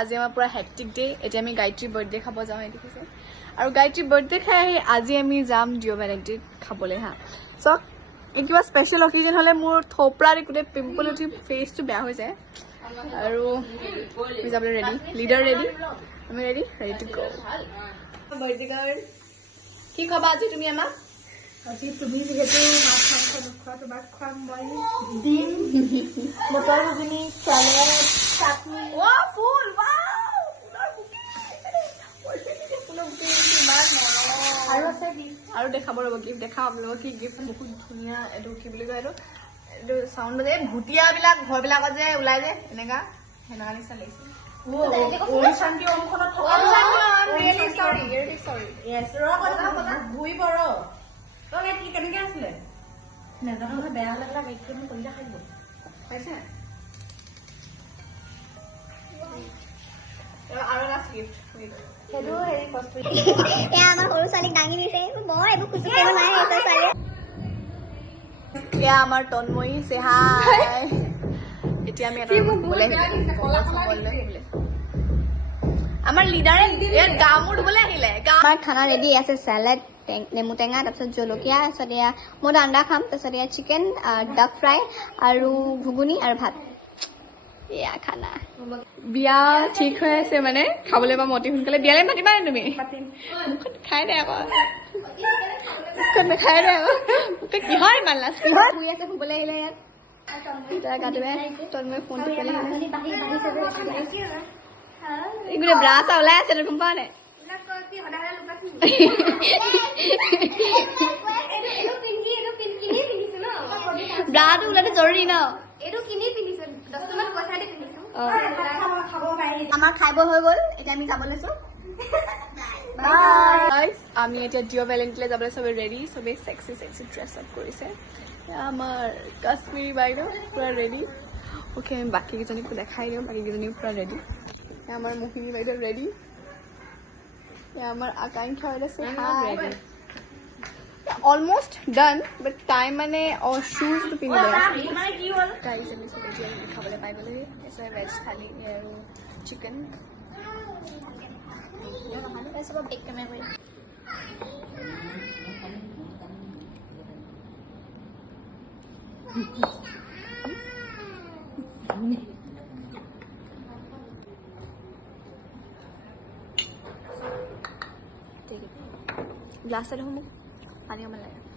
আজি আমাৰ পুৰা হেক্টিক ডে এতিয়া আমি গায়ত্ৰী বাৰ্থডে খাব যাওঁ দেখিছে আৰু গায়ত্ৰী বাৰ্থডে খাই আহি আজি আমি যাম ডিঅ' ভেলেণ্টাইন খাবলৈ হা চ' এই কিবা স্পেচিয়েল অকেজন হ'লে মোৰ থোপৰাৰে গোটেই পিম্পল উঠি ফেচটো বেয়া হৈ যায় আৰু আমি যাবলৈ ৰেডি লিডাৰ ৰেডি আমি ready to go birthday girl কি খাবা আজি তুমি আমাক আজি তুমি যিহেতু মাছ মাংস নোখোৱা তোমাক খুৱাম মই ডিম মটৰ ঘুগুনি চালাড চাটনি ফুল আৰু আছে কি আৰু দেখাব ৰ'ব গিফ্ট দেখাম আপোনালোকক কি গিফ্ট বহুত ধুনীয়া এইটো কি বুলি কয় এইটো চাউণ্ড যে ভুটীয়াবিলাক ঘৰবিলাকত যে ওলাই যে এনেকা সেনেকা নিচিনা লাগিছে শান্তি অংশত ঘূৰিব ৰ তই কি কেনেকে আছিলে নাজানো নহয় বেয়া লাগিলে গাইতকৈ মই কলিতা খাই দিব পাইছে আৰু এটা গিফ্ট সেইটো হেৰি কষ্ট এয়া আমাৰ সৰু ছোৱালীক দাঙি দিছে বৰ এইবোৰ খুচি কৰিব নাই ছোৱালী এয়া আমাৰ তন্ময়ী চেহাই এতিয়া আমি এটা আমাৰ লিডাৰে গা মূৰ ধুবলৈ আহিলে আমাৰ খানা ৰেডি আছে চেলাড নেমু টেঙা তাৰপিছত জলকীয়া তাৰপিছত এয়া মই আন্দা খাম তাৰপিছত এয়া চিকেন ডাক ফ্ৰাই আৰু ঘুগুনি আৰু ভাত এয়া খানা বিয়া ঠিক হৈ আছে মানে খাবলৈ পাম অতি সোনকালে বিয়ালৈ মাতিবা নে তুমি মুখত খাই দে আকৌ মুখত নাখাই দে আকৌ মুখত কিহৰ ইমান লাজ কিহৰ শুই আছে শুবলৈ আহিলে ইয়াত তন্ময় ফোনটো পেলাই এই গোটেই ব্ৰা চা ওলাই আছে গম পোৱা নাই ব্ৰাটো ওলাটো জৰুৰী ন আমাৰ খাই বৈ হৈ গ'ল এতিয়া আমি যাব লৈছো আমি এতিয়া ডিঅ' ভেলেণ্টাইনলৈ যাবলৈ চবে ৰেডি চবেই চেক্সি ড্ৰেছ আপ কৰিছে আমাৰ কাশ্মীৰী বাইদেউ পুৰা ৰেডি অ'কে আমি বাকীকেইজনীকো দেখাই দিওঁ বাকীকেইজনীও পুৰা ৰেডি আমাৰ মোহিনী বাইদেউ ৰেডি আমাৰ আকাংক্ষা বাইদেউ অলমষ্ট ডান বাট টাইম মানে শ্বুজটো পিন্ধিব গাইজ আমি চবে এতিয়া খাবলৈ পাই গ'লে তাৰপিছত ভেজ থালি আৰু চিকেন গ্লাছ এটা মোক পানী অকমান লাগে